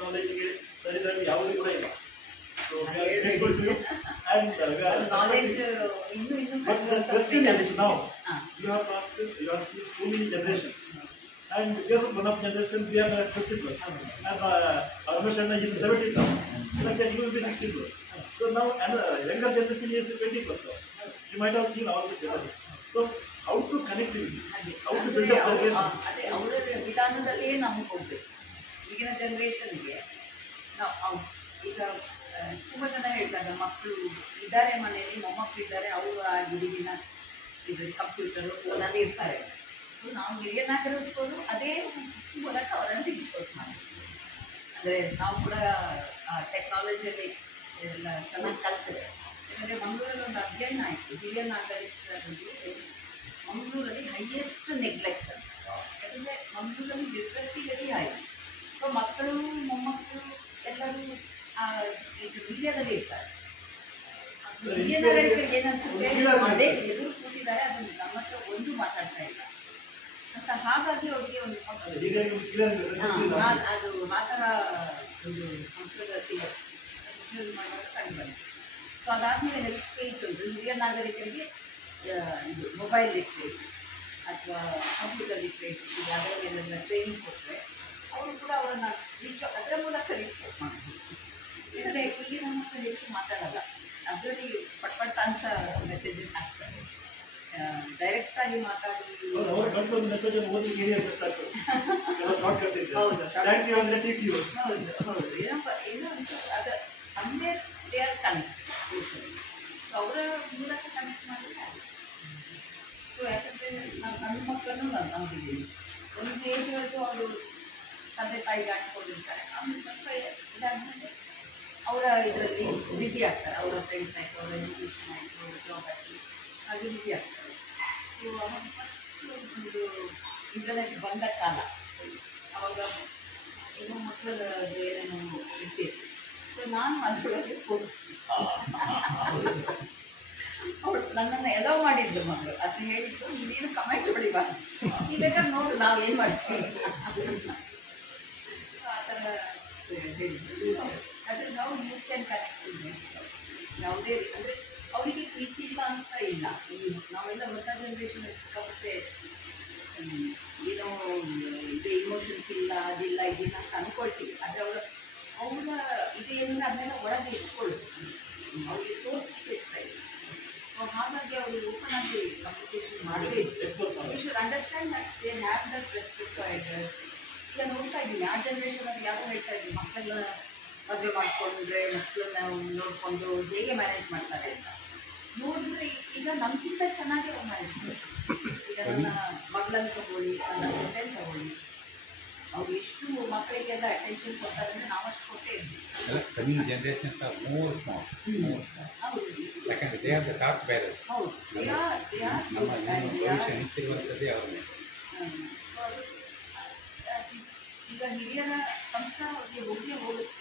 ನಾಲೆಜ್ಗೆ ಸರಿದಾಗಿ ಯಾವುದೂ ಕೂಡ ಇಲ್ಲ. So we are grateful to you and we are knowledge but the question is now you have passed, you have seen so many generations and we are one of generation, we are 50 plus and Ramesh Anna is 70 plus and you will be 60 plus. So now younger generation is 20 plus. You might have seen all the generations. So how to connect with you, how to build up the relations. ಅದೇ ಅವರ ವಿಧಾನದಲ್ಲೇ ನಾವು ಹೋಗ್ಬೇಕು. ಈಗಿನ ಜನರೇಷನ್ಗೆ ನಾವು ಈಗ ತುಂಬ ಜನ ಹೇಳ್ತಾರೆ ಮಕ್ಕಳು ಇದ್ದಾರೆ ಮನೆಯಲ್ಲಿ, ಮೊಮ್ಮಕ್ಕಳು ಇದ್ದಾರೆ, ಅವರು ಆ ಹುಡುಗಿನ ಇದರಲ್ಲಿ ಕಂಪ್ಯೂಟರು ಫೋನಲ್ಲಿ ಇರ್ತಾರೆ. ಸೊ ನಾವು ಹಿರಿಯ ನಾಗರಿಕರು ಅದೇ ಮೂಲಕ ಅವರನ್ನು ರೀಚ್ಔಟ್ ಮಾಡ್ತೀವಿ. ಅಂದರೆ ನಾವು ಕೂಡ ಟೆಕ್ನಾಲಜಿಯಲ್ಲಿ ಎಲ್ಲ ಚೆನ್ನಾಗಿ ಕಲ್ತಿದೆ. ಯಾಕಂದರೆ ಮಂಗಳೂರಲ್ಲಿ ಒಂದು ಅಧ್ಯಯನ ಆಯಿತು, ಹಿರಿಯ ನಾಗರಿಕರಲ್ಲಿ ಮಂಗಳೂರಲ್ಲಿ ಹೈಯೆಸ್ಟ್ ನೆಗ್ಲೆಕ್ಟ್ ಅಂತ. ಯಾಕಂದರೆ ಮಂಗಳೂರಲ್ಲಿ ಲಿಟ್ರಸಿ ವೆರಿ ಹೈ. ಸೊ ಮಕ್ಕಳು ಮೊಮ್ಮಕ್ಕಳು ಎಲ್ಲರೂ ಈಗ ಮೀಡಿಯಾದಲ್ಲಿ ಇರ್ತಾರೆ. ಹಿರಿಯ ನಾಗರಿಕರಿಗೆ ಏನನ್ಸುತ್ತೆ, ಅದೇ ಎದುರು ಕೂತಿದ್ದಾರೆ, ಅದು ನಮ್ಮ ಹತ್ರ ಒಂದು ಮಾತಾಡ್ತಾ ಇಲ್ಲ ಅಂತ. ಹಾಗಾಗಿ ಅವ್ರಿಗೆ ಒಂದು ಅದು ಆ ಥರ ಒಂದು ಸಂಸ್ಕೃತಿ ಮಾಡೋದು ಕಂಡು ಬಂತು. ಸೊ ಅದಾದಮೇಲೆ ಹೆಲ್ತ್ ಪೇಜ್ ಒಂದು ಹಿರಿಯ ನಾಗರಿಕರಿಗೆ ಇದು ಮೊಬೈಲ್ ಲಿಟ್ರೇಸಿ ಅಥವಾ ಕಂಪ್ಯೂಟರ್ ಲಿಟ್ರೇಸಿ ಅದರಲ್ಲೆಲ್ಲ ಟ್ರೈನಿಂಗ್ ಕೊಟ್ಟರೆ ಅವರು ಕೂಡ ಅವರನ್ನು ಅದರ ಮೂಲಕ ರೀಚ್ ಮಾಡ್ಬೋದು. ಯಾಕಂದರೆ ಈಗಿನ ಮಕ್ಕಳು ಹೆಚ್ಚು ಮಾತಾಡಲ್ಲ, ಅದರಲ್ಲಿ ಪಟ್ ಅಂತ ಮೆಸೇಜಸ್ ಹಾಕ್ತಾರೆ. ಡೈರೆಕ್ಟಾಗಿ ಮಾತಾಡಿ ಹೌದು ಹೌದು ಏನೋ ಅದು Sunday they are connect socially. So ಅವರ ಮೂಲಕ ಕನೆಕ್ಟ್ ಮಾಡಿದ್ರೆ ಆಗುತ್ತೆ. ಸೊ ಯಾಕಂದರೆ ನನ್ನ ಮಕ್ಕಳನ್ನು ನಾನು ನಂಬಿದ್ದೀನಿ. ಒಂದು ಏಜ್ವರೆಗೂ ಅವರು ತಂದೆ ತಾಯಿಗೆ ಅಂಟ್ಕೊಂಡಿರ್ತಾರೆ. ಆಮೇಲೆ ಸ್ವಲ್ಪ ಇದಾದಮೇಲೆ ಅವರ ಇದರಲ್ಲಿ ಬ್ಯುಸಿ ಆಗ್ತಾರೆ. ಅವರ ಫ್ರೆಂಡ್ಸ್ ಆಯಿತು, ಅವರ ಎಜುಕೇಷನ್ ಆಯಿತು, ಅವರ ಜಾಬ್ ಆಯಿತು, ಹಾಗೆ ಬ್ಯುಸಿ ಆಗ್ತಾರೆ. ಸೊ ಅವಾಗ ಫಸ್ಟ್ ಒಂದು ಇಂಟರ್ನೆಟ್ ಬಂದ ಕಾಲ, ಆವಾಗ ಏನೋ ಮಕ್ಕಳದ್ದು ಏನೇನೋ ಇರ್ತಿತ್ತು. ಸೊ ನಾನು ಅದರೊಳಗೆ ಹೋಗ್ತೀನಿ. ಅವಳು ನನ್ನನ್ನು ಎಲೋ ಮಾಡಿದ್ದು ಮಗಳು. ಅದನ್ನ ಹೇಳಿದ್ದು ನೀನೇನು ಕಮೆಂಟ್ ಹೊಡಿಬಾರ್ದು, ಈ ಬೇಕಾದ್ರೆ ನೋಡು ನಾವು ಏನು ಮಾಡ್ತೀವಿ ಆ ಥರ ಹೇಳಿದ್ದು. That is how you can connect with ಯಾವುದೇ ಅಂದರೆ ಅವರಿಗೆ ಪ್ರೀತಿ ಇಲ್ಲ ಅಂತ ಇಲ್ಲ. ನಾವೆಲ್ಲ ಹೊಸ ಜನ್ರೇಷನ್ ಸಿಕ್ಕಾಪಟ್ಟೆ ಏನೋ ಇದು ಇಮೋಷನ್ಸ್ ಇಲ್ಲ, ಅದಿಲ್ಲ, ಇದಿಲ್ಲ ಅಂತ ಅಂದ್ಕೊಳ್ತೀವಿ. ಆದರೆ ಅವರ ಇದೇನು ಅದನ್ನೆಲ್ಲ ಒಳಗೆ ಇಟ್ಕೊಳ್ಳೋದು ಅವ್ರಿಗೆ ತೋರಿಸ್ಲಿಕ್ಕೆ ಇಷ್ಟ ಇಲ್ಲ. ಸೊ ಹಾಗಾಗಿ ಅವರು ಓಪನ್ ಆಗಿ ಕಮ್ಯುನಿಕೇಷನ್ ಮಾಡದೇ ಇತ್ತು. You should understand that they have that respect to elders. ಈಗ ನೋಡ್ತಾ ಇದ್ದೀನಿ ಆ ಜನ್ರೇಷನಲ್ಲಿ ಯಾರೋ ಹೇಳ್ತಾ ಇದ್ದೀನಿ ಮಕ್ಕಳನ್ನ ಮದುವೆ ಮಾಡಿಕೊಂಡ್ರೆ ಮಕ್ಕಳನ್ನ ನೋಡಿಕೊಂಡು ಹೇಗೆ ಮ್ಯಾನೇಜ್ ಮಾಡ್ತಾರೆ ಅಂತ ನೋಡಿದ್ರೆ ಈಗ ನಮಗಿಂತ ಚೆನ್ನಾಗಿ ಅವ್ರು ಮ್ಯಾನೇಜ್ ಮಾಡ್ತಾರೆ. ಈಗ ನನ್ನ ಮಗಳನ್ನ ತಗೊಳ್ಳಿ, ನನ್ನ ಸೊಸೆನ ತಗೊಳ್ಳಿ, ಅವ್ರು ಎಷ್ಟು ಮಕ್ಕಳಿಗೆಲ್ಲ ಅಟೆನ್ಷನ್ ಕೊಡ್ತಾರೆ ಅಂದರೆ ನಾವು ಅಷ್ಟು ಕೊಟ್ಟೇ ಇದ್ದೀವಿ. ಹೌದು ಈಗ ಹಿರಿಯರ ಸಂಸ್ಕಾರ ಅವ್ರಿಗೆ ಹೋಗಿ ಹೋಗುತ್ತೆ.